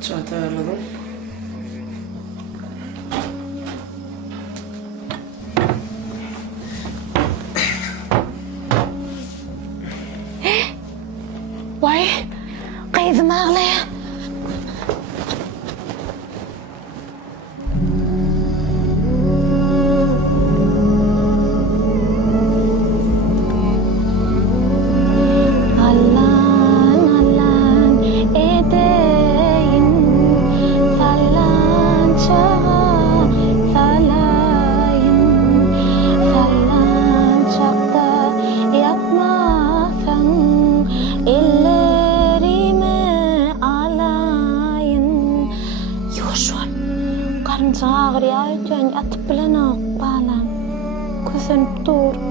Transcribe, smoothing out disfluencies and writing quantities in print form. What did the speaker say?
Çay ayarladım. Vay, kıydım ağlaya. Allan, allan edeyin, sallançağa salayın. Sallançakta yatmasan, ellerime alayın. Yoş ol, karnım ağrıyor, yatıp bilen ok balam. Kösenip dur.